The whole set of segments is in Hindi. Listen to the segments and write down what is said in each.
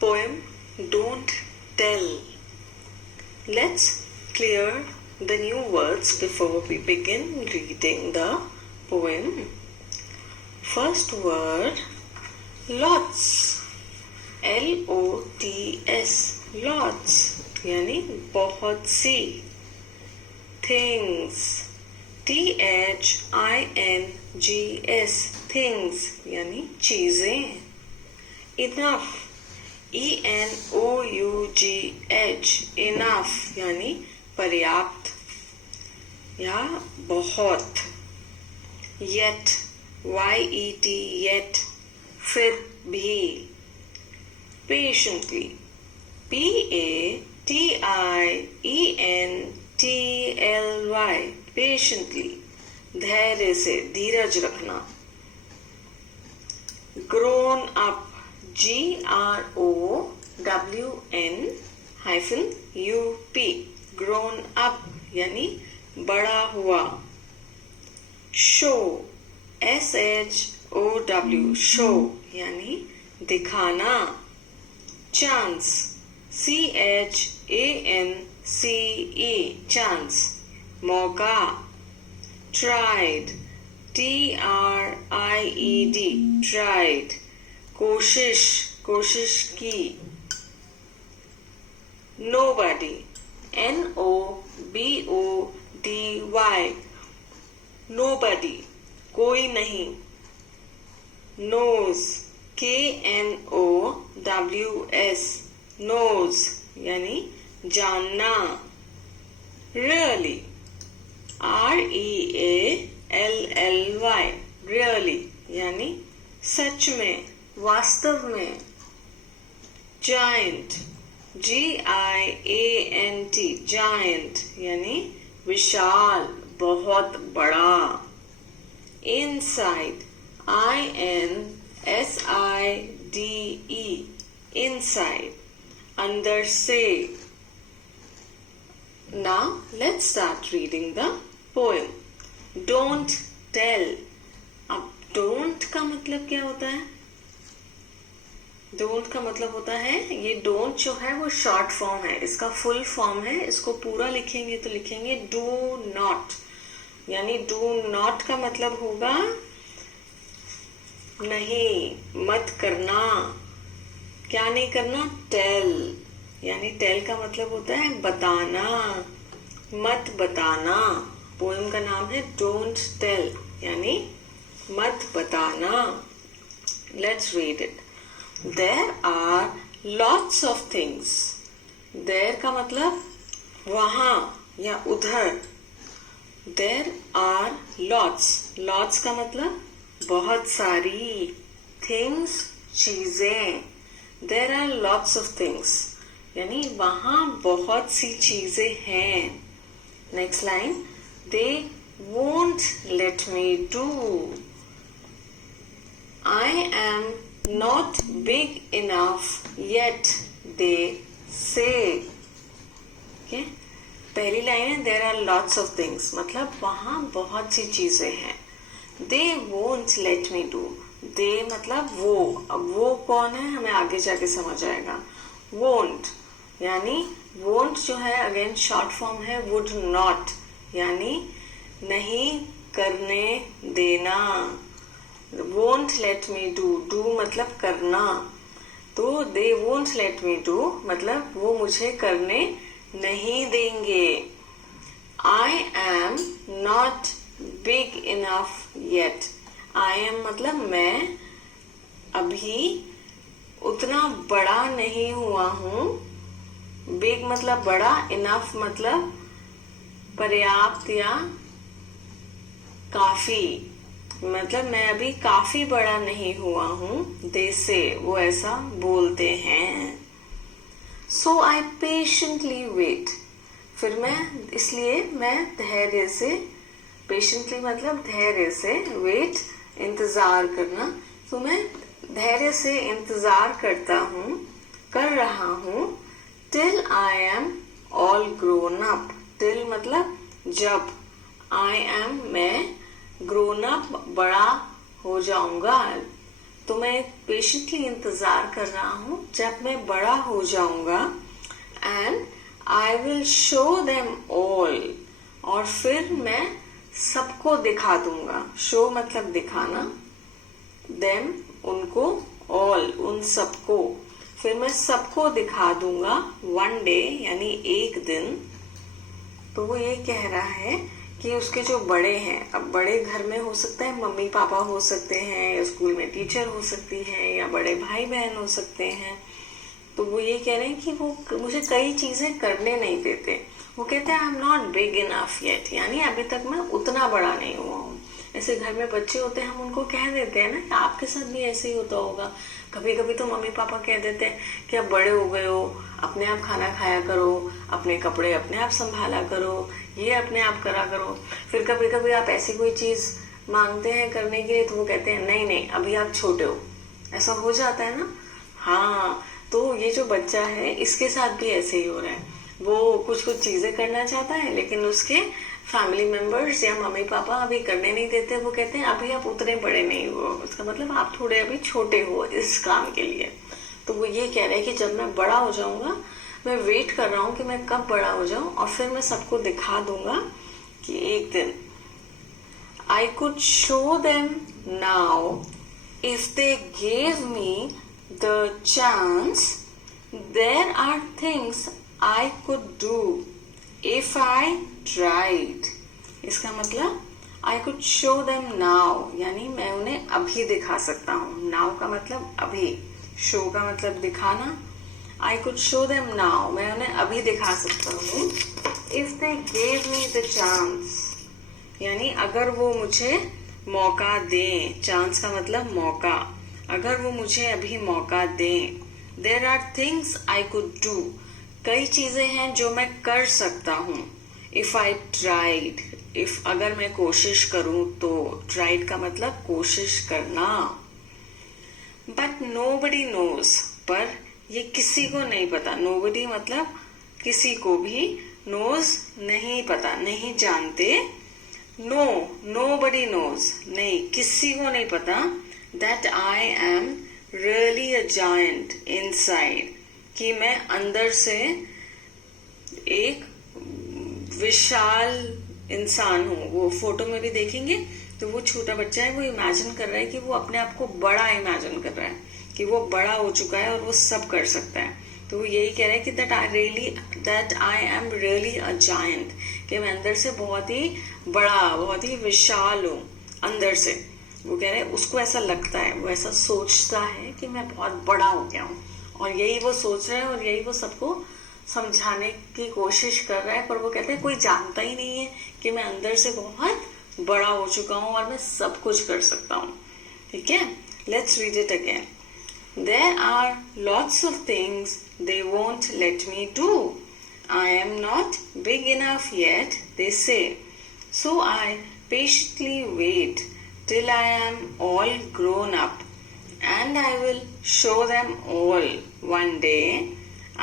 Poem Don't Tell. Let's clear the new words before we begin reading the poem. First word, lots. L-O-T-S, lots यानी बहुत सी. Things, T-H-I-N-G-S, things यानी चीजें. Enough, E-N-O-U-G-H, enough यानी पर्याप्त या बहुत. Yet, Y-E-T, yet, फिर भी. Patiently, P-A-T-I-E-N-T-L-Y, patiently, धैर्य से, धीरज रखना. Grown up, G-R-O-W-N-U-P, grown up यानी बड़ा हुआ. Show, S-H-O-W, show यानी दिखाना. Chance, C-H-A-N-C-E, chance, मौका. Tried, T-R-I-E-D, tried, कोशिश, कोशिश की. Nobody, N-O-B-O-D-Y, nobody, कोई नहीं. Nose, K-N-O-W-S, nose यानी जानना. Really, R-E-A-L-L-Y, really यानी सच में, वास्तव में. Giant, G-I-A-N-T, giant यानी विशाल, बहुत बड़ा. Inside, I-N-S-I-D-E, inside, अंदर से. Now let's start reading the poem. Don't tell. अब don't का मतलब क्या होता है? Don't का मतलब होता है, ये don't जो है वो शॉर्ट फॉर्म है. इसका फुल फॉर्म है. इसको पूरा लिखेंगे तो लिखेंगे do not, यानी do not का मतलब होगा नहीं, मत करना. क्या नहीं करना? tell, यानी tell का मतलब होता है बताना, मत बताना. पोएम का नाम है don't tell, यानी मत बताना. Let's read it. There are lots of things. There का मतलब वहां या उधर. There are lots. Lots का मतलब बहुत सारी. Things, चीजें. There are lots of things यानी वहां बहुत सी चीजें हैं. Next line, they won't let me do. I am not big enough yet, they say. Okay? पहली लाइन है there are lots of things, मतलब वहां बहुत सी चीजें हैं. They won't let me do. They मतलब वो. अब वो कौन है हमें आगे जाके समझ आएगा. Won't यानी won't जो है अगेन शॉर्ट फॉर्म है would not, यानी नहीं करने देना. Won't let me do, do मतलब करना. तो they won't let me do मतलब वो मुझे करने नहीं देंगे. I am not big enough yet. I am मतलब मैं अभी उतना बड़ा नहीं हुआ हूँ. Big मतलब बड़ा, enough मतलब पर्याप्त या काफी, मतलब मैं अभी काफी बड़ा नहीं हुआ हूँ. They say, वो ऐसा बोलते हैं. So I patiently wait. फिर मैं इसलिए मैं धैर्य से, patiently मतलब धैर्य से, wait इंतजार करना. तो मैं धैर्य से इंतजार करता हूँ, कर रहा हूँ. Till I am all grown up. Till मतलब जब. I am मैं grown up बड़ा हो जाऊंगा. तो मैं पेशेंटली इंतजार कर रहा हूँ जब मैं बड़ा हो जाऊंगा, and I will show them all, और फिर मैं सबको दिखा दूंगा। शो मतलब दिखाना, देम उनको, ऑल उन सबको, फिर मैं सबको दिखा दूंगा वन डे यानी एक दिन। तो वो ये कह रहा है कि उसके जो बड़े हैं, अब बड़े घर में हो सकता है मम्मी पापा हो सकते हैं, या स्कूल में टीचर हो सकती है, या बड़े भाई बहन हो सकते हैं। तो वो ये कह रहे हैं कि वो मुझे कई चीजें करने नहीं देते। वो कहते हैं I am not big enough yet, यानी अभी तक मैं उतना बड़ा नहीं हुआ हूँ। ऐसे घर में बच्चे होते हैं, हम उनको कह देते हैं ना, आपके साथ भी ऐसे ही होता होगा। कभी कभी तो मम्मी पापा कह देते हैं कि अब बड़े हो गए हो, अपने आप खाना खाया करो, अपने कपड़े अपने आप संभाला करो, ये अपने आप करा करो। फिर कभी कभी आप ऐसी कोई चीज मांगते हैं करने के लिए, तो वो कहते हैं नहीं नहीं अभी आप छोटे हो। ऐसा हो जाता है ना। हाँ, तो ये जो बच्चा है इसके साथ भी ऐसे ही हो रहा है। वो कुछ कुछ चीजें करना चाहता है, लेकिन उसके फैमिली मेंबर्स या मम्मी पापा अभी करने नहीं देते। वो कहते हैं अभी आप उतने बड़े नहीं हो, उसका मतलब आप थोड़े अभी छोटे हो इस काम के लिए। तो वो ये कह रहे हैं कि जब मैं बड़ा हो जाऊंगा, मैं वेट कर रहा हूँ कि मैं कब बड़ा हो जाऊं, और फिर मैं सबको दिखा दूंगा कि एक दिन I could show them now if they gave me the chance. There are things I could do if I tried. इसका मतलब I could show them now, यानी मैं उन्हें अभी दिखा सकता हूँ। now का मतलब अभी, show का मतलब दिखाना। I could show them now, मैं उन्हें अभी दिखा सकता हूँ। if they gave me the chance, यानी अगर वो मुझे मौका दें। चांस का मतलब मौका, अगर वो मुझे अभी मौका दें। There are things I could do, कई चीजें हैं जो मैं कर सकता हूँ। If I tried, if अगर मैं कोशिश करूँ तो। tried का मतलब कोशिश करना। But nobody knows, पर ये किसी को नहीं पता। nobody मतलब किसी को भी, knows नहीं पता, नहीं जानते। No, nobody knows, नहीं किसी को नहीं पता। That I am really a giant inside, कि मैं अंदर से एक विशाल इंसान हूँ। वो फोटो में भी देखेंगे तो वो छोटा बच्चा है, वो इमेजिन कर रहा है कि वो अपने आप को बड़ा इमेजिन कर रहा है, कि वो बड़ा हो चुका है और वो सब कर सकता है। तो वो यही कह रहा है कि that I am really a giant, कि मैं अंदर से बहुत ही बड़ा, बहुत ही विशाल हूँ अंदर से। वो कह रहे हैं उसको ऐसा लगता है, वो ऐसा सोचता है कि मैं बहुत बड़ा हो गया हूँ, और यही वो सोच रहा है और यही वो सबको समझाने की कोशिश कर रहा है। पर वो कहते हैं कोई जानता ही नहीं है कि मैं अंदर से बहुत बड़ा हो चुका हूँ और मैं सब कुछ कर सकता हूँ। ठीक है, let's read it again. There are lots of things they won't let me do. I am not big enough yet, they say. So I patiently wait till I am all grown up, and I will show them all one day.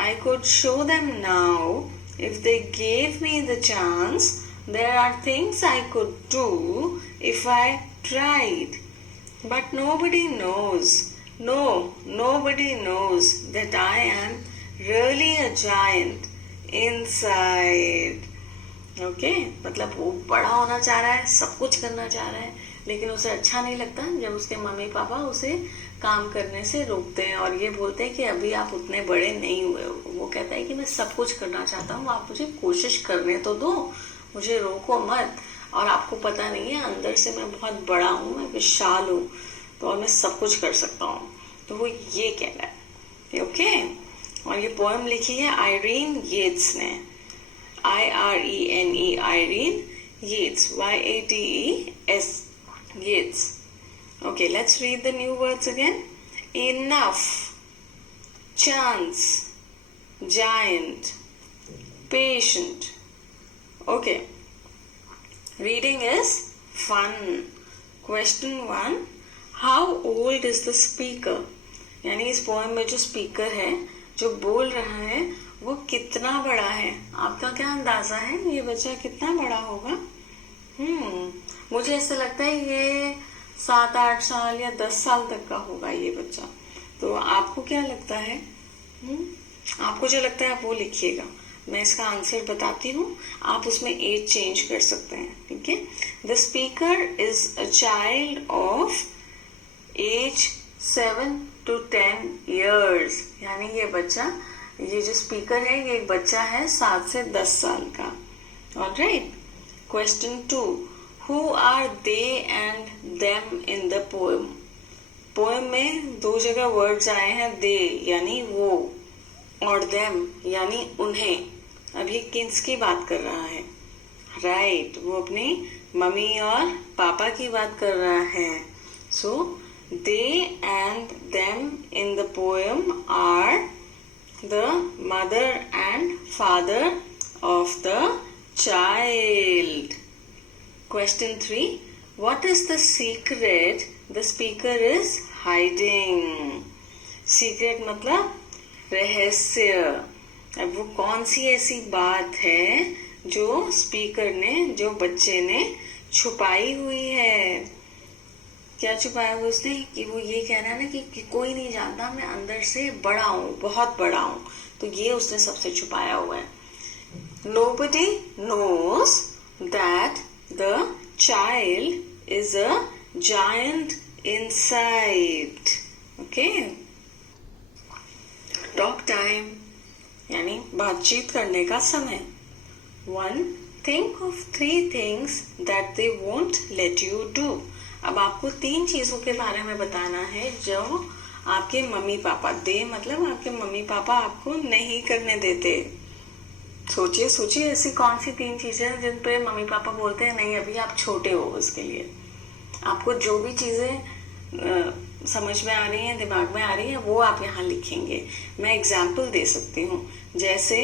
I could show them now if they gave me the chance. There are things I could do if I tried. But nobody knows. No, nobody knows that I am really a giant inside. Okay, मतलब वो बड़ा होना चाह रहा है, सब कुछ करना चाह रहा है, लेकिन उसे अच्छा नहीं लगता जब उसके मम्मी पापा उसे काम करने से रोकते हैं और ये बोलते हैं कि अभी आप उतने बड़े नहीं हुए हो। वो कहता है कि मैं सब कुछ करना चाहता हूँ, आप मुझे कोशिश करने तो दो, मुझे रोको मत। और आपको पता नहीं है अंदर से मैं बहुत बड़ा हूँ, मैं विशाल हूँ, तो और मैं सब कुछ कर सकता हूँ। तो वो ये कह रहा है। ओके, और ये पोएम लिखी है आयरीन येट्स ने, IRENE, Irene Yates, YATES, Yates. Okay, let's read the new words again. Enough, chance, giant, patient. Okay, reading is fun. Question 1. How old is the speaker? यानी इस पोएम में जो स्पीकर है, जो बोल रहा है, वो कितना बड़ा है? आपका क्या अंदाजा है ये बच्चा कितना बड़ा होगा? मुझे ऐसा लगता है ये 7-8 साल या 10 साल तक का होगा ये बच्चा। तो आपको क्या लगता है? आपको जो लगता है आप वो लिखिएगा। मैं इसका आंसर बताती हूँ, आप उसमें एज चेंज कर सकते हैं, ठीक है। The speaker is a child of age 7 to 10 years, यानी ये बच्चा, ये जो स्पीकर है ये एक बच्चा है 7 से 10 साल का। Alright. Question 2, who are they and them in the poem? Poem में 2 जगह वर्ड्स आए हैं, दे यानी वो और देम यानी उन्हें। अभी किसकी बात कर रहा है? राइट, वो अपनी मम्मी और पापा की बात कर रहा है। So they and them in the poem are the mother and father of the child. Question 3, what is the secret the speaker is hiding? Secret मतलब रहस्य। अब वो कौन सी ऐसी बात है जो स्पीकर ने, जो बच्चे ने छुपाई हुई है? क्या छुपाया हुआ उसने? कि वो ये कह रहा है ना कि कोई नहीं जानता, मैं अंदर से बड़ा हूँ, बहुत बड़ा हूँ। तो ये उसने सबसे छुपाया हुआ है। Nobody knows that the child is a giant inside. Okay? Talk time, यानी बातचीत करने का समय। 1, think of 3 things that they won't let you do. अब आपको 3 चीजों के बारे में बताना है जो आपके मम्मी पापा, दे मतलब आपके मम्मी पापा आपको नहीं करने देते। सोचिए सोचिए ऐसी कौन सी 3 चीजें हैं जिन पे मम्मी पापा बोलते हैं नहीं अभी आप छोटे हो उसके लिए। आपको जो भी चीजें समझ में आ रही हैं, दिमाग में आ रही है, वो आप यहाँ लिखेंगे। मैं एग्जाम्पल दे सकती हूँ, जैसे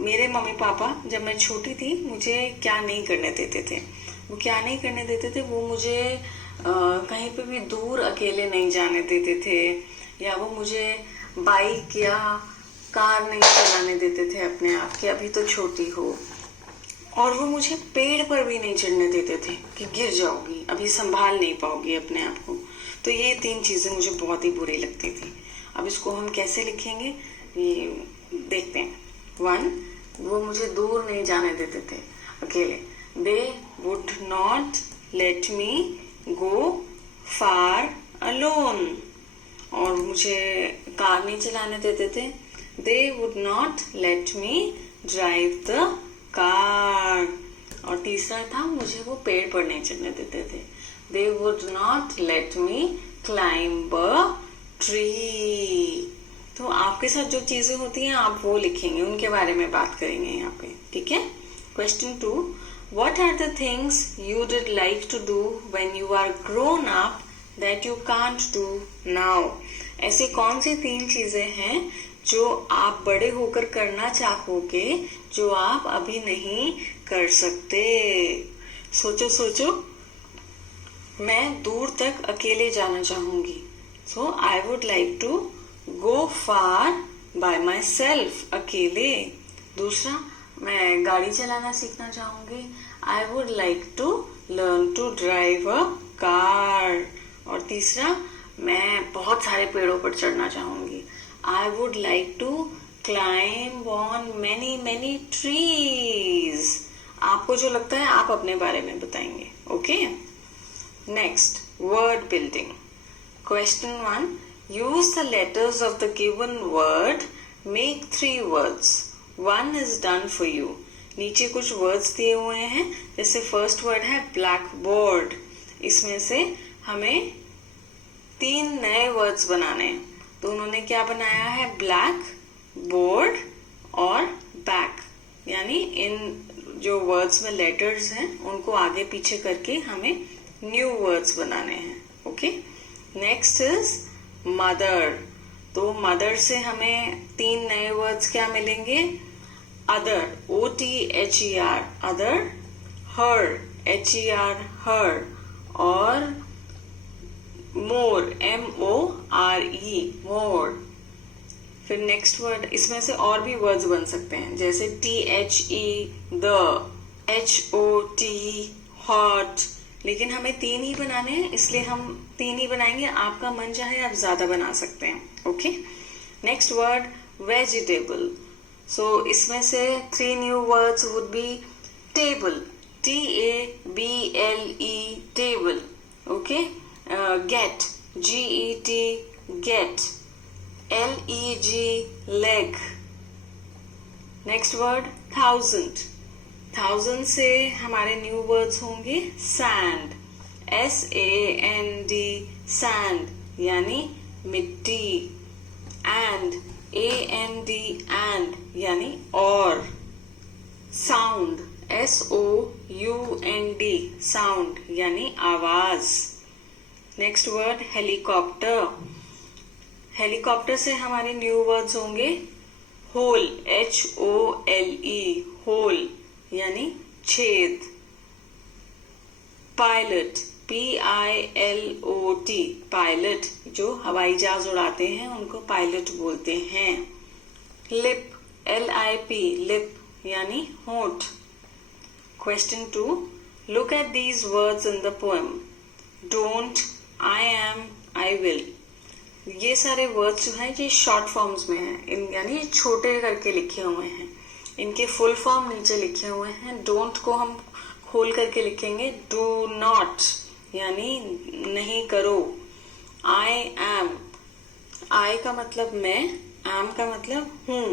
मेरे मम्मी पापा जब मैं छोटी थी मुझे क्या नहीं करने देते थे। वो क्या नहीं करने देते थे? वो मुझे कहीं पे भी दूर अकेले नहीं जाने देते थे, या वो मुझे बाइक या कार नहीं चलाने देते थे अपने आप की, अभी तो छोटी हो। और वो मुझे पेड़ पर भी नहीं चढ़ने देते थे कि गिर जाओगी, अभी संभाल नहीं पाओगी अपने आप को। तो ये 3 चीजें मुझे बहुत ही बुरी लगती थी। अब इसको हम कैसे लिखेंगे ये देखते हैं। 1, वो मुझे दूर नहीं जाने देते थे अकेले। They would not let me go far alone. और मुझे कार नहीं चलाने देते थे। They would not let me drive the car. और तीसरा था मुझे वो पेड़ पर नहीं चढ़ने देते थे। They would not let me climb a tree. तो आपके साथ जो चीजें होती हैं आप वो लिखेंगे, उनके बारे में बात करेंगे यहाँ पे, ठीक है। Question 2, what are the things you did like to do when you are grown up that you can't do now? ऐसी कौन सी 3 चीजें हैं जो आप बड़े होकर करना चाहोगे जो आप अभी नहीं कर सकते? सोचो सोचो। मैं दूर तक अकेले जाना चाहूंगी। So I would like to go far by myself, अकेले। दूसरा, मैं गाड़ी चलाना सीखना चाहूंगी। I would like to learn to drive a car. और तीसरा, मैं बहुत सारे पेड़ों पर चढ़ना चाहूंगी। I would like to climb on many many trees. आपको जो लगता है आप अपने बारे में बताएंगे, okay. Next, word building. Question 1, use the letters of the given word, make 3 words. 1 is done for you. नीचे कुछ वर्ड्स दिए हुए हैं, जैसे फर्स्ट वर्ड है ब्लैकबोर्ड। इसमें से हमें 3 नए वर्ड्स बनाने हैं। तो उन्होंने क्या बनाया है? ब्लैक बोर्ड और बैक, यानी इन जो वर्ड्स में लेटर्स हैं उनको आगे पीछे करके हमें न्यू वर्ड्स बनाने हैं, ओके। Next is mother. तो मदर से हमें 3 नए वर्ड्स क्या मिलेंगे? Other, OTHER, other. Her, HER, her. और मोर, MORE, मोर। फिर नेक्स्ट वर्ड, इसमें से और भी वर्ड्स बन सकते हैं, जैसे THE, द, HOT, हॉट, लेकिन हमें 3 ही बनाने हैं, इसलिए हम 3 ही बनाएंगे। आपका मन चाहे आप ज्यादा बना सकते हैं। Okay, next word vegetable. So इसमें से 3 new words would be table, TABLE, table. Okay, get, GET, get, LEG, leg। नेक्स्ट वर्ड थाउजेंड। थाउजेंड से हमारे न्यू वर्ड्स होंगे सैंड, SAND, सैंड यानी मिट्टी, एंड, AND, एंड यानी और, साउंड, SOUND, साउंड यानी आवाज। Next word helicopter. हेलीकॉप्टर से हमारे न्यू वर्ड्स होंगे होल, HOLE, होल यानी छेद, पायलट, PILOT, पायलट, जो हवाई जहाज उड़ाते हैं उनको पायलट बोलते हैं। लिप, LIP, लिप यानी होंठ। Question 2, look at these words in the poem. Don't, I am, I will। ये सारे वर्ड्स जो हैं ये शॉर्ट फॉर्म्स में हैं, यानी छोटे करके लिखे हुए हैं। इनके फुल फॉर्म नीचे लिखे हुए हैं। डोंट को हम खोल करके लिखेंगे डू नॉट, यानी नहीं करो। आई एम, आई का मतलब मैं, एम का मतलब हूँ,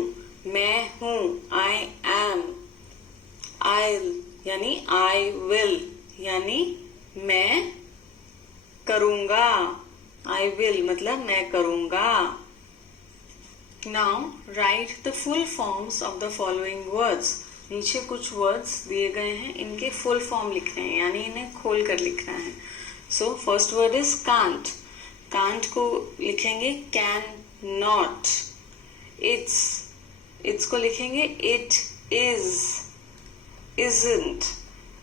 मैं हूँ, आई एम। आई यानी आई विल, यानी मैं करूंगा। आई विल मतलब मैं करूंगा। Now right the full forms of the following words. नीचे कुछ वर्ड्स दिए गए हैं, इनके फुल फॉर्म लिखने हैं, यानी इन्हें खोल कर लिखना है। So first word is can't. Can't को लिखेंगे कैन नॉट। इट्स को लिखेंगे इट इज। इजंट,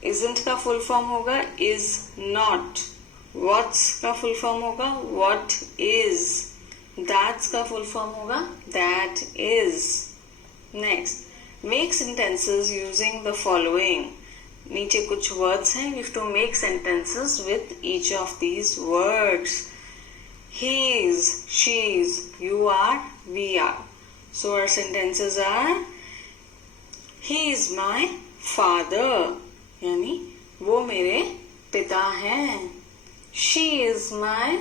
इजंट का फुल फॉर्म होगा इज नॉट। व्हाट्स का फुल फॉर्म होगा व्हाट इज। दैट्स का फुल फॉर्म होगा that is. Next, make sentences using the following. नीचे कुछ वर्ड्स हैं, you have to make sentences with each of these words. He is, she is, you are, we are. So our sentences are he is my father, यानी वो मेरे पिता हैं। शी इज माई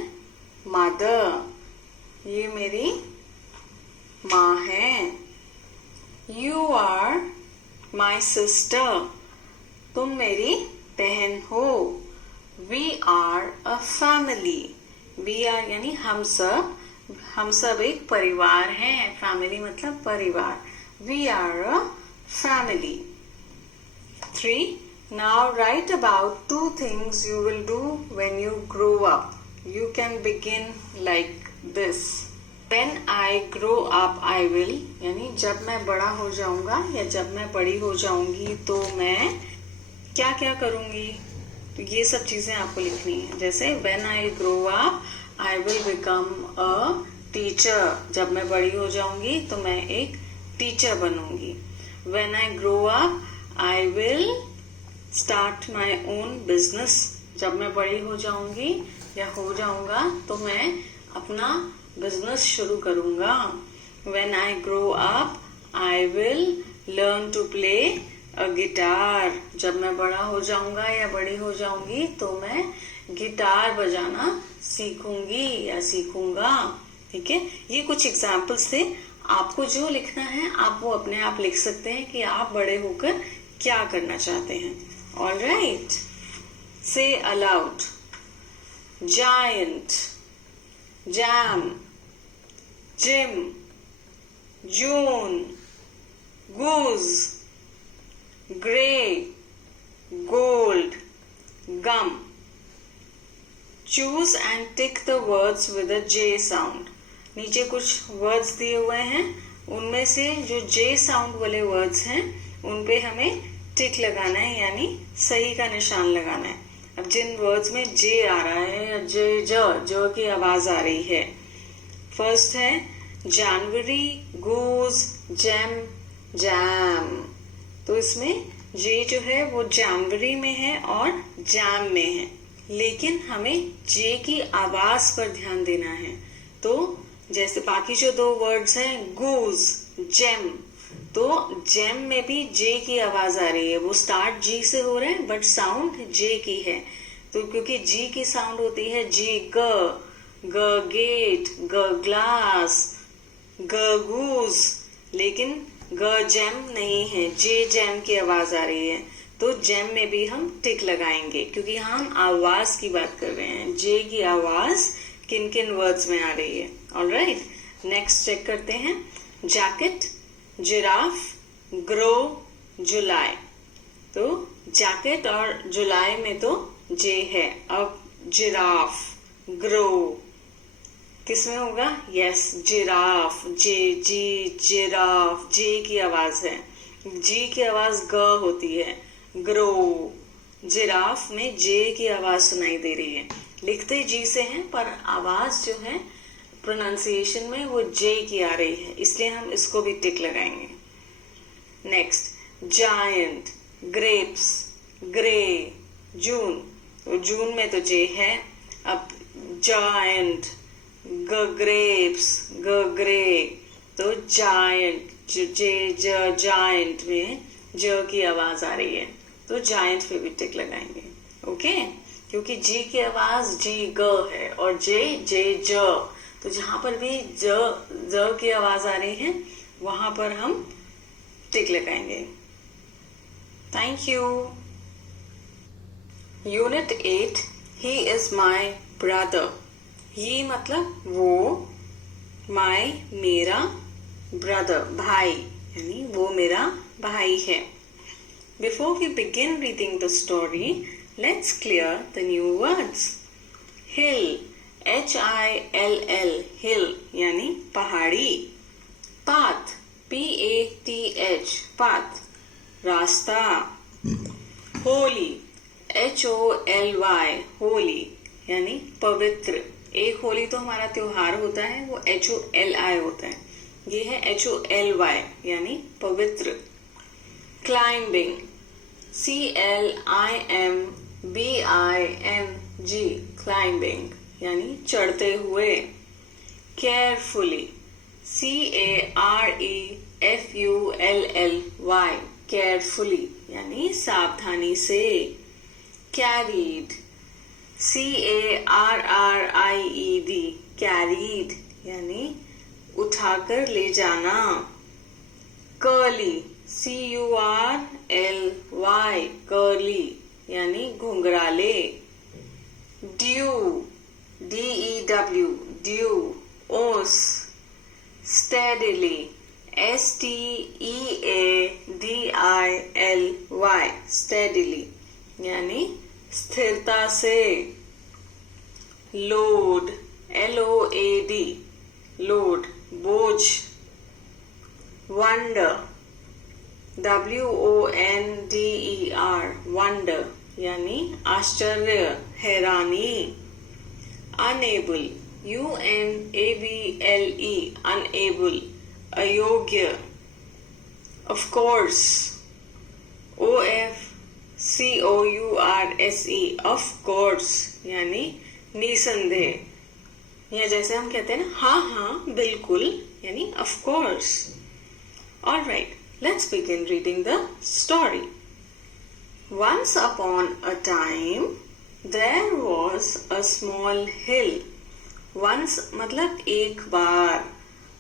मदर, ये मेरी माँ है। यू आर माई सिस्टर, तुम मेरी बहन हो। We are a family, we are यानी हम सब एक परिवार हैं। फैमिली मतलब परिवार। We are a family. 3. Now write about 2 things you will do when you grow up. You can begin like this. When I grow up, I will, यानी जब मैं बड़ा हो जाऊंगा या जब मैं बड़ी हो जाऊंगी तो मैं क्या क्या करूंगी। तो ये सब चीजें आपको लिखनी है। जैसे when I grow up, I will become a teacher. जब मैं बड़ी हो जाऊंगी तो मैं एक teacher बनूंगी। When I grow up, I will start my own business. जब मैं बड़ी हो जाऊंगी या हो जाऊंगा तो मैं अपना बिजनेस शुरू करूंगा। When I grow up, I will learn to play a guitar. जब मैं बड़ा हो जाऊंगा या बड़ी हो जाऊंगी तो मैं गिटार बजाना सीखूंगी या सीखूंगा। ठीक है, ये कुछ एग्जाम्पल्स थे। आपको जो लिखना है आप वो अपने आप लिख सकते हैं कि आप बड़े होकर क्या करना चाहते हैं। All right. Say aloud. Giant, jam, Jim, June, goose, gray, gold, gum. Choose and tick the words with a J sound. नीचे कुछ वर्ड्स दिए हुए हैं, उनमें से जो J साउंड वाले वर्ड्स हैं उन पे हमें टिक लगाना है, यानी सही का निशान लगाना है। अब जिन वर्ड्स में J आ रहा है या ज की आवाज आ रही है, फर्स्ट है जनवरी, गूज, जेम, जैम। तो इसमें J जो है वो जनवरी में है और जैम में है। लेकिन हमें जे की आवाज पर ध्यान देना है। तो जैसे बाकी जो दो वर्ड्स हैं, गूज, जेम, तो जेम में भी जे की आवाज आ रही है। वो स्टार्ट जी से हो रहा है बट साउंड जे की है। तो क्योंकि जी की साउंड होती है जी, ग गेट, ग ग्लास, ग गूज, लेकिन ग जेम नहीं है, जे जेम की आवाज आ रही है। तो जेम में भी हम टिक लगाएंगे क्योंकि यहाँ हम आवाज की बात कर रहे हैं। जे की आवाज किन किन वर्ड्स में आ रही है। ऑलराइट, नेक्स्ट चेक करते हैं। जैकेट, जिराफ, ग्रो, जुलाई। तो जैकेट और जुलाई में तो जे है। अब जिराफ, ग्रो किसमें होगा? यस, जिराफ, जे, जी, जिराफ, जे की आवाज है। जी की आवाज ग होती है। ग्रो, जिराफ में जे की आवाज सुनाई दे रही है। लिखते जी से हैं पर आवाज जो है प्रोनाउंसिएशन में वो जे की आ रही है, इसलिए हम इसको भी टिक लगाएंगे। नेक्स्ट, जायंट, ग्रेप्स, ग्रे, जून। तो जून में तो जे है। अब जायंट, ग्रेप्स, ग्रे, तो जायंट, जे जायंट में ज की आवाज आ रही है, तो जायंट पे भी टिक लगाएंगे। ओके, क्योंकि जी की आवाज जी ग है और जे जे ज, तो जहां पर भी ज की आवाज आ रही है वहां पर हम टिक लगाएंगे। Thank you. Unit 8, he is my brother. He मतलब वो, माई मेरा, ब्रदर भाई, यानी वो मेरा भाई है। Before we begin reading the story, let's clear the new words. Hill, H-I-L-L, hill यानी पहाड़ी। Path, P-A-T-H, path, रास्ता। Holy, H-O-L-Y, holy यानी पवित्र। एक होली तो हमारा त्योहार होता है, वो H-O-L-I होता है। ये है H-O-L-Y यानी पवित्र। Climbing, C-L-I-M-B-I-N-G, climbing यानी चढ़ते हुए। Carefully, C-A-R-E-F-U-L-L-Y, carefully यानी सावधानी से। Carried, C-A-R-R-I-E-D, carried यानी उठाकर ले जाना। Curly, C-U-R-L-Y, curly यानी घुंघराले। Dew, D-E-W, dew, ओस। Steadily, S-T-E-A-D-I-L-Y, steadily यानी स्थिरता से। Load, L-O-A-D, load, बोझ। Wonder, W-O-N-D-E-R, wonder यानी आश्चर्य, हैरानी। Unable, U-N-A-B-L-E, unable, अयोग्य। Of course, O-F-C-O-U-R-S-E, of course यानी निसंदेह, या जैसे हम कहते हैं ना हाँ हाँ बिल्कुल, यानी of course। Alright, let's begin reading the story. Once upon a time, there was a small hill. Once मतलब एक बार,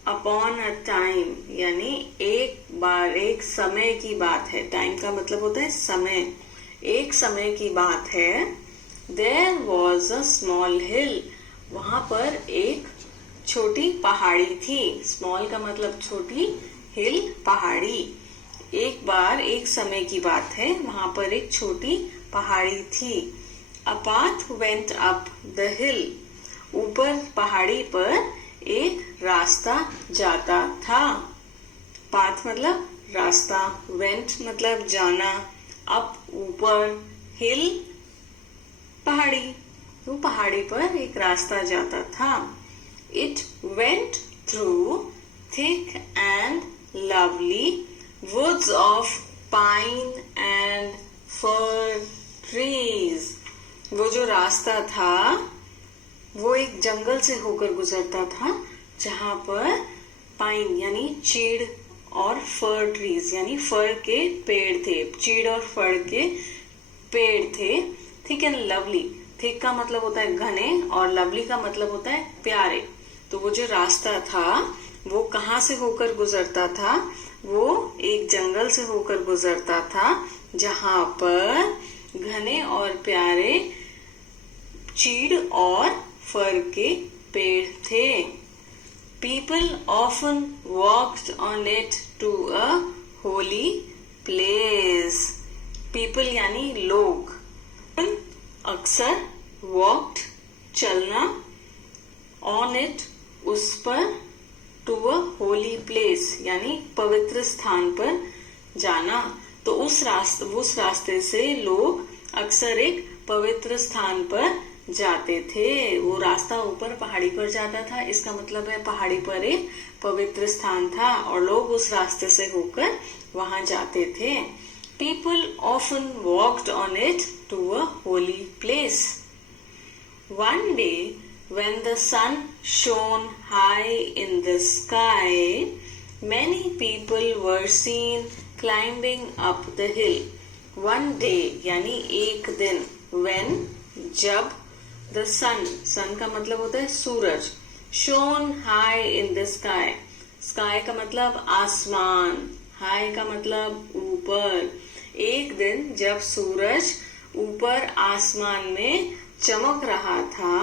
upon a time यानी एक बार, एक समय की बात है। टाइम का मतलब होता है समय, एक समय की बात है। There was a small hill, वहां पर एक छोटी पहाड़ी थी। स्मॉल का मतलब छोटी, हिल पहाड़ी। एक बार, एक समय की बात है, वहां पर एक छोटी पहाड़ी थी। A path went up the hill, ऊपर पहाड़ी पर एक रास्ता जाता था। पाथ मतलब रास्ता, went मतलब जाना, up ऊपर, hill पहाड़ी, तो पहाड़ी पर एक रास्ता जाता था। It went through thick and lovely woods of pine and fir trees. वो जो रास्ता था वो एक जंगल से होकर गुजरता था जहां पर पाइन यानी चीड़ और फर ट्रीज यानी फर के पेड़ थे, चीड़ और फर के पेड़ थे। ठीक है ना। लवली, थिक का मतलब होता है घने और लवली का मतलब होता है प्यारे। तो वो जो रास्ता था वो कहाँ से होकर गुजरता था? वो एक जंगल से होकर गुजरता था जहां पर घने और प्यारे चीड़ और फर के पेड़ थे। People often walked on it to a holy place. People यानी लोग, अक्सर walked चलना, on it उस पर, to a holy place यानी पवित्र स्थान पर जाना। तो उस रास्ते से लोग अक्सर एक पवित्र स्थान पर जाते थे। वो रास्ता ऊपर पहाड़ी पर जाता था, इसका मतलब है पहाड़ी पर एक पवित्र स्थान था और लोग उस रास्ते से होकर वहां जाते थे। People often walked on it to a holy place. One day, when the sun shone high in the sky, many people were seen climbing up the hill. One day यानी एक दिन, when जब, the sun का मतलब होता है सूरज, shone high in the sky का मतलब आसमान, high का मतलब ऊपर। एक दिन जब सूरज ऊपर आसमान में चमक रहा था,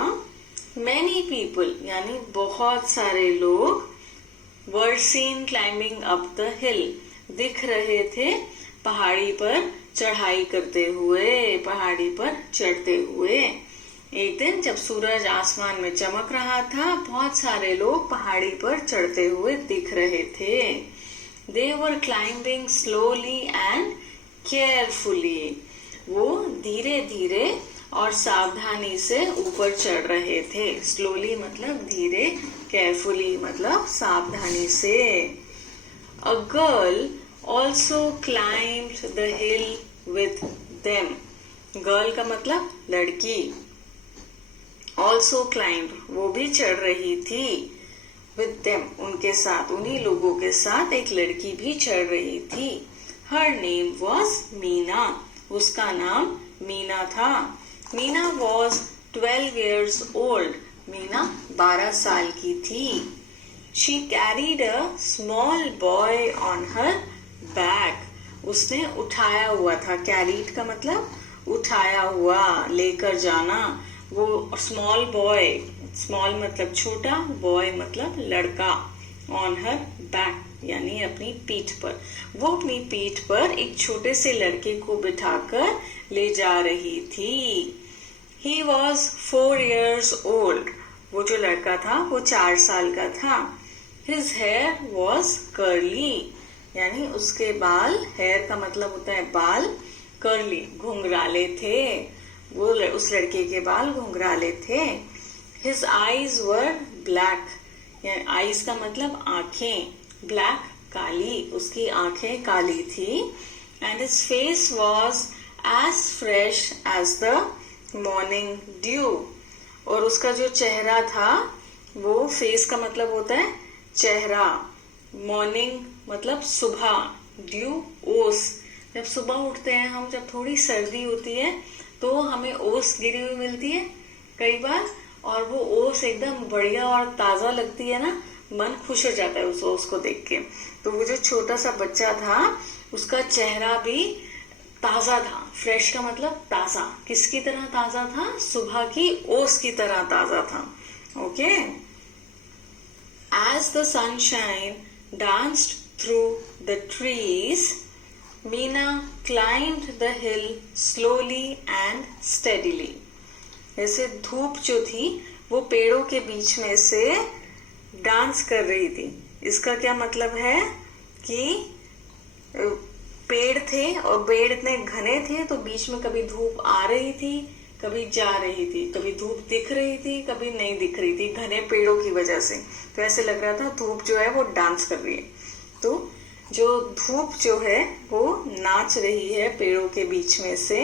many people यानी बहुत सारे लोग were seen climbing up the hill दिख रहे थे पहाड़ी पर चढ़ाई करते हुए, पहाड़ी पर चढ़ते हुए। एक दिन जब सूरज आसमान में चमक रहा था, बहुत सारे लोग पहाड़ी पर चढ़ते हुए दिख रहे थे। They were climbing slowly and carefully. वो धीरे धीरे और सावधानी से ऊपर चढ़ रहे थे। Slowly मतलब धीरे, carefully मतलब सावधानी से। A girl also climbed the hill with them. Girl का मतलब लड़की। Also climbed वो भी चढ़ रही थी। With them उनके साथ, उन्हीं लोगों के साथ एक लड़की भी चढ़ रही थी। Her name was Meena. उसका नाम मीना था। Meena was 12 years old. Meena 12 साल की थी। She carried a small boy on her back. उसने उठाया हुआ था। Carried का मतलब उठाया हुआ, लेकर जाना। वो स्मॉल बॉय, स्मॉल मतलब छोटा, बॉय मतलब लड़का, ऑन हर बैक यानी अपनी पीठ पर। वो अपनी पीठ पर एक छोटे से लड़के को बिठाकर ले जा रही थी। He was 4 years old. वो जो लड़का था वो 4 साल का था। His hair was curly यानी उसके बाल, हेयर का मतलब होता है बाल, कर्ली घुंघराले थे। वो उस लड़के के बाल घुंघराले थे। His eyes were black यानी आईज का मतलब आंखें, ब्लैक काली, उसकी आंखें काली थी। And his face was as fresh as the morning dew. और उसका जो चेहरा था, वो फेस का मतलब होता है चेहरा, मॉर्निंग मतलब सुबह, ड्यू ओस। जब सुबह उठते हैं हम, जब थोड़ी सर्दी होती है तो हमें ओस गिरी हुई मिलती है कई बार, और वो ओस एकदम बढ़िया और ताजा लगती है ना, मन खुश हो जाता है उस ओस को देख के। तो वो जो छोटा सा बच्चा था उसका चेहरा भी ताजा था। फ्रेश का मतलब ताजा। किसकी तरह ताजा था? सुबह की ओस की तरह ताजा था। Okay. As the sunshine danced through the trees, Meena climbed the hill slowly and steadily. जैसे धूप जो थी वो पेड़ों के बीच में से डांस कर रही थी। इसका क्या मतलब है कि पेड़ थे और पेड़ इतने घने थे तो बीच में कभी धूप आ रही थी, कभी जा रही थी, कभी धूप दिख रही थी, कभी नहीं दिख रही थी, घने पेड़ों की वजह से। तो ऐसे लग रहा था धूप जो है वो डांस कर रही है। तो जो धूप जो है वो नाच रही है पेड़ों के बीच में से।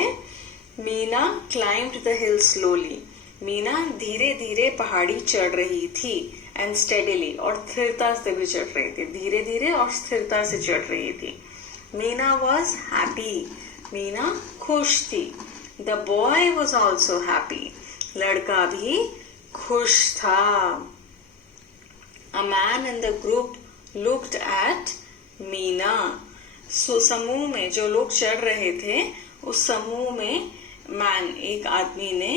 Meena climbed the hill slowly. Meena धीरे धीरे पहाड़ी चढ़ रही थी and steadily और स्थिरता से भी चढ़ रही थी, धीरे धीरे और स्थिरता से चढ़ रही थी. Meena was happy. मीना खुश थी. The boy was also happy. लड़का भी खुश था. A man in the group looked at Meena. सो समूह में जो लोग चढ़ रहे थे उस समूह में मैन एक आदमी ने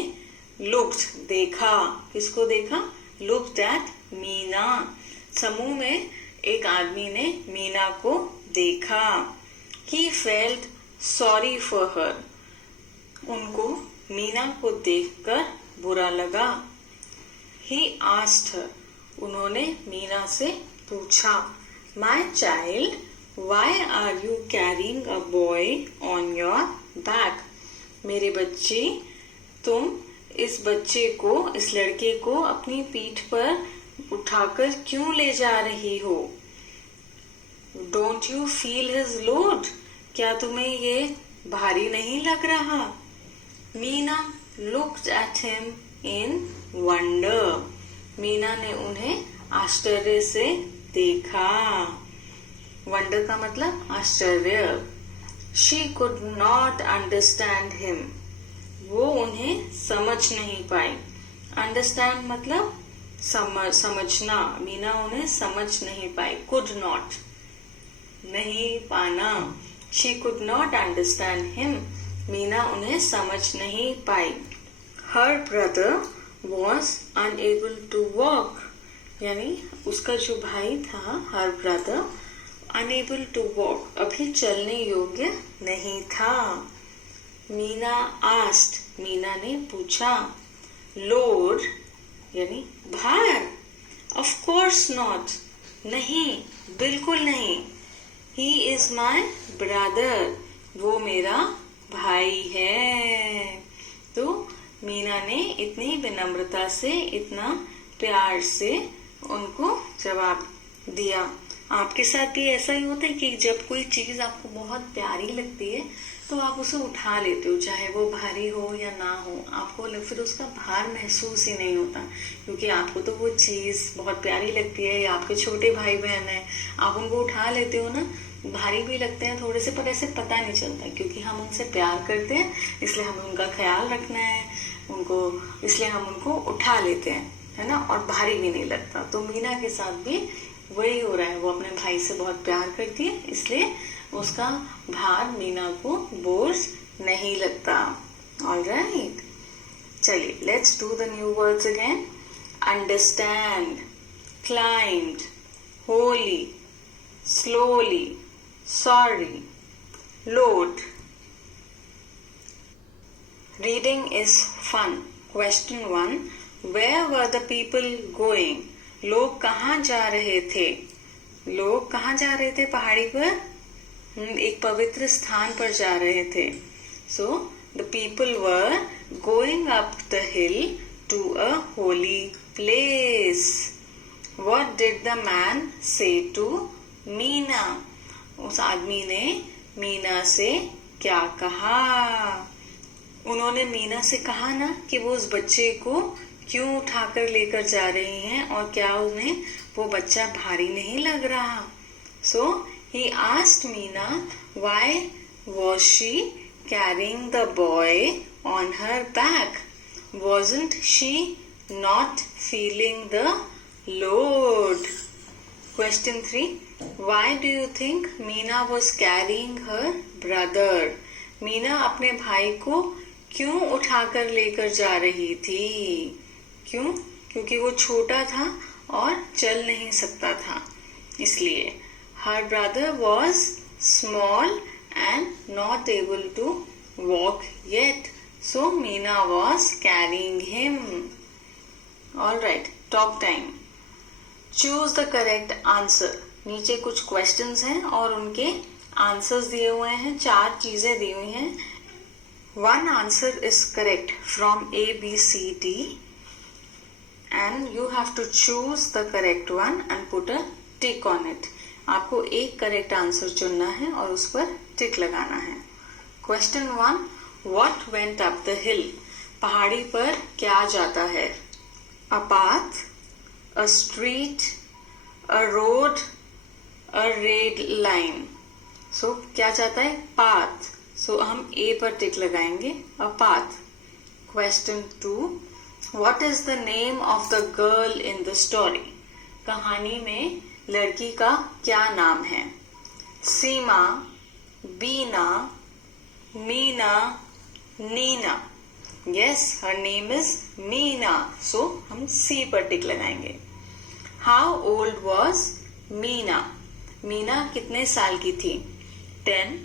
लुक्ड देखा. किसको देखा? Looked at Meena. समूह में एक आदमी ने मीना को देखा. He felt sorry for her. उनको मीना को देखकर बुरा लगा. He asked her. उन्होंने मीना से पूछा, my child, why are you carrying a boy on your back. मेरे बच्चे, तुम इस बच्चे को, इस लड़के को अपनी पीठ पर उठाकर क्यों ले जा रही हो? Don't you feel his load. क्या तुम्हें ये भारी नहीं लग रहा? Meena looked at him in wonder. Meena ने उन्हें आश्चर्य से देखा. वंडर का मतलब आश्चर्य. She could not understand him. वो उन्हें समझ नहीं पाई. अंडरस्टैंड मतलब समझना. मीना उन्हें समझ नहीं पाई. कुड नॉट नहीं पाना. She could not understand him. Meena उन्हें समझ नहीं पाई. Her brother was unable to walk. यानी उसका जो भाई था, her brother, unable to walk, अभी चलने योग्य नहीं था. मीना आस्क्ड. मीना ने पूछा. लोड यानी भार. Of course not. नहीं, बिल्कुल नहीं. ही इज माई ब्रदर. वो मेरा भाई है. तो मीना ने इतनी विनम्रता से, इतना प्यार से उनको जवाब दिया. आपके साथ भी ऐसा ही होता है कि जब कोई चीज आपको बहुत प्यारी लगती है तो आप उसे उठा लेते हो, चाहे वो भारी हो या ना हो. आपको फिर उसका भार महसूस ही नहीं होता, क्योंकि आपको तो वो चीज बहुत प्यारी लगती है, या आपके छोटे भाई बहन है, आप उनको उठा लेते हो ना, भारी भी लगते हैं थोड़े से, पर ऐसे पता नहीं चलता, क्योंकि हम उनसे प्यार करते हैं, इसलिए हमें उनका ख्याल रखना है उनको, इसलिए हम उनको उठा लेते हैं, है ना, और भारी भी नहीं लगता. तो मीना के साथ भी वही हो रहा है. वो अपने भाई से बहुत प्यार करती है, इसलिए उसका भार मीना को बोझ नहीं लगता. ऑलराइट, चलिए let's do the new words again. Understand, climbed, holy, slowly, sorry, load. Reading is fun. Question 1. Where were the people going? लोग कहाँ जा रहे थे? लोग कहाँ जा रहे थे? पहाड़ी पर एक पवित्र स्थान पर जा रहे थे. So the people were going up the hill to a holy place. What did the man say to Meena? उस आदमी ने मीना से क्या कहा? उन्होंने मीना से कहा ना कि वो उस बच्चे को क्यों उठाकर लेकर जा रही हैं और क्या उन्हें वो बच्चा भारी नहीं लग रहा. So he asked Meena why was she carrying the boy on her back? Wasn't she not feeling the load? Question 3. Why do you think Meena was carrying her brother? Meena अपने भाई को क्यों उठाकर लेकर जा रही थी? क्यों? क्योंकि वो छोटा था और चल नहीं सकता था, इसलिए. Her brother was small and not able to walk yet, so Meena was carrying him. All right, talk time. Choose the correct answer. नीचे कुछ क्वेश्चंस हैं और उनके आंसर्स दिए हुए हैं. 4 चीजें दी हुई हैं. 1 answer is correct from A, B, C, D, and you have to choose the correct one and put a tick on it. आपको एक करेक्ट आंसर चुनना है और उस पर टिक लगाना है. Question 1. What went up the hill? पहाड़ी पर क्या जाता है? A path, a street, a road, a red line. So क्या जाता है? Path. So हम A पर टिक लगाएंगे. A path. Question 2. What is the name of the girl in the story? कहानी में लड़की का क्या नाम है? सीमा, बीना, Meena, Neena. Yes, her name is Meena. So हम C पर टिक लगाएंगे. How old was Meena? Meena कितने साल की थी? 10,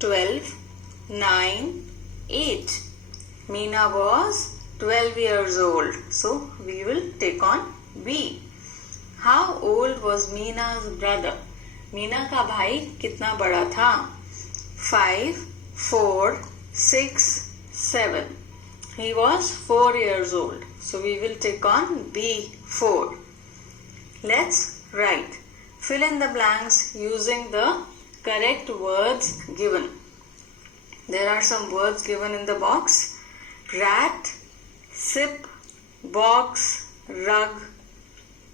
12, 9, 8. Meena was 12 years old. So we will take on B. How old was Meena's brother? Meena का भाई कितना बड़ा था? 5, 4, 6, 7. He was 4 years old. So we will take on B, 4. Let's write. Fill in the blanks using the correct words given. There are some words given in the box. Rat, sip, box, rug,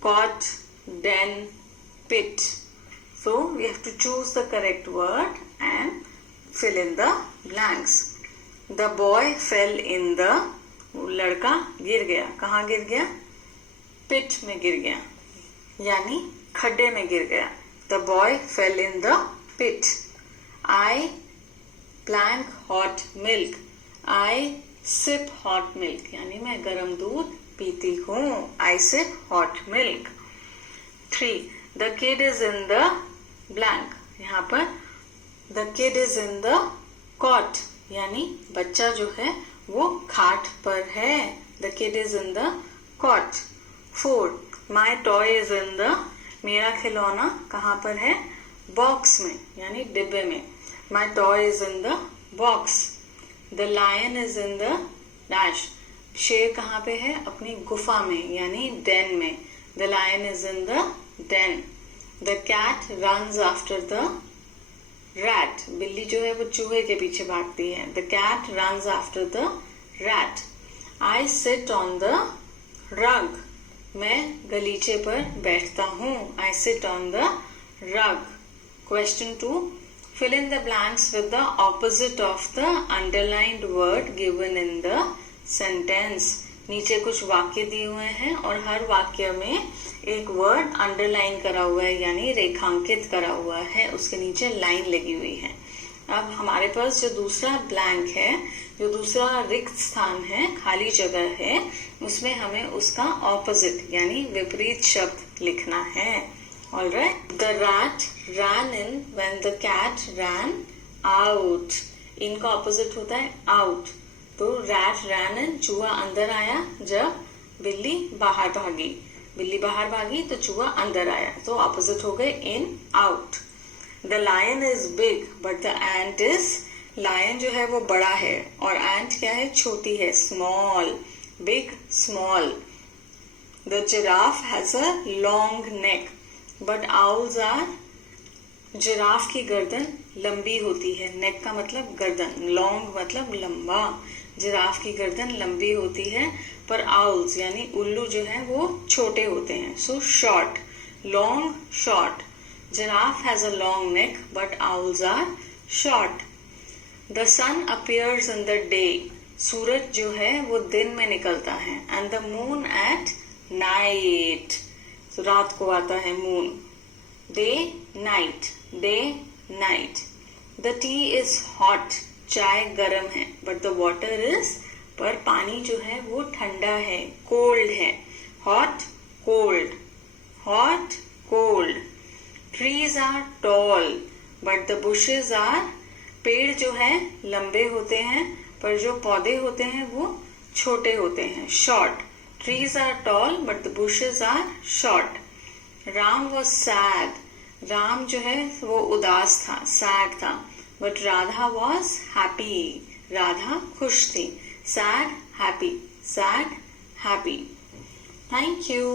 cot, den, pit. So we have to choose the correct word and fill in the blanks. The boy fell in the. लड़का गिर गया. कहाँ गिर गया? पिट में गिर गया, यानी खड्डे में गिर गया. The boy fell in the pit. I blank hot milk. I sip hot milk. यानी मैं गर्म दूध पीती हूँ. I sip hot milk. 3. The kid is in the blank. यहाँ पर the kid is in the cot. यानी बच्चा जो है वो खाट पर है. The kid is in the cot. 4. My toy is in the. मेरा खिलौना कहाँ पर है? बॉक्स में, यानी डिब्बे में. My toy is in the box. The lion is in the dash. शेर कहाँ पे है? अपनी गुफा में, यानी den में. The lion is in the den. The cat runs after the rat. बिल्ली जो है वो चूहे के पीछे भागती है. The cat runs after the rat. I sit on the rug. मैं गलीचे पर बैठता हूँ. I sit on the rug. Question 2. Fill in the blanks with the opposite of the underlined word given in the sentence. नीचे कुछ वाक्य दिए हुए हैं और हर वाक्य में एक वर्ड अंडरलाइन करा हुआ है, यानी रेखांकित करा हुआ है. उसके नीचे लाइन लगी हुई है. अब हमारे पास जो दूसरा ब्लैंक है, जो दूसरा रिक्त स्थान है, खाली जगह है, उसमें हमें उसका ऑपोजिट यानी विपरीत शब्द लिखना है. Alright. The rat ran in when the cat ran out. इनका ऑपोजिट होता है out. तो rat ran in, चूहा अंदर आया जब बिल्ली बाहर भागी. बिल्ली बाहर भागी तो चूहा अंदर आया. तो ऑपोजिट हो गए in out. The lion is big but the ant is. lion जो है वो बड़ा है और ant क्या है? छोटी है, small. Big, small. The giraffe has a long neck but owls are. Giraffe की गर्दन लंबी होती है. नेक का मतलब गर्दन, लॉन्ग मतलब लंबा. जिराफ की गर्दन लंबी होती है, पर आउल्स यानी उल्लू जो है वो छोटे होते हैं. So short, long, short. Giraffe has a long neck but owls are short. The sun appears in the day. सूरज जो है वो दिन में निकलता है. And the moon at night. रात को आता है moon. Day, night, day, night. The tea is hot. चाय गर्म है. But the water is. पर पानी जो है वो ठंडा है, कोल्ड है. Hot, cold, hot, cold. Trees are tall but the bushes are. पेड़ जो है लंबे होते हैं, पर जो पौधे होते हैं वो छोटे होते हैं, short. Trees are tall but the bushes are short. Ram was sad. Ram जो है वो उदास था, sad था. But Radha was happy. Radha खुश थी. Sad, happy. Sad, happy. Thank you.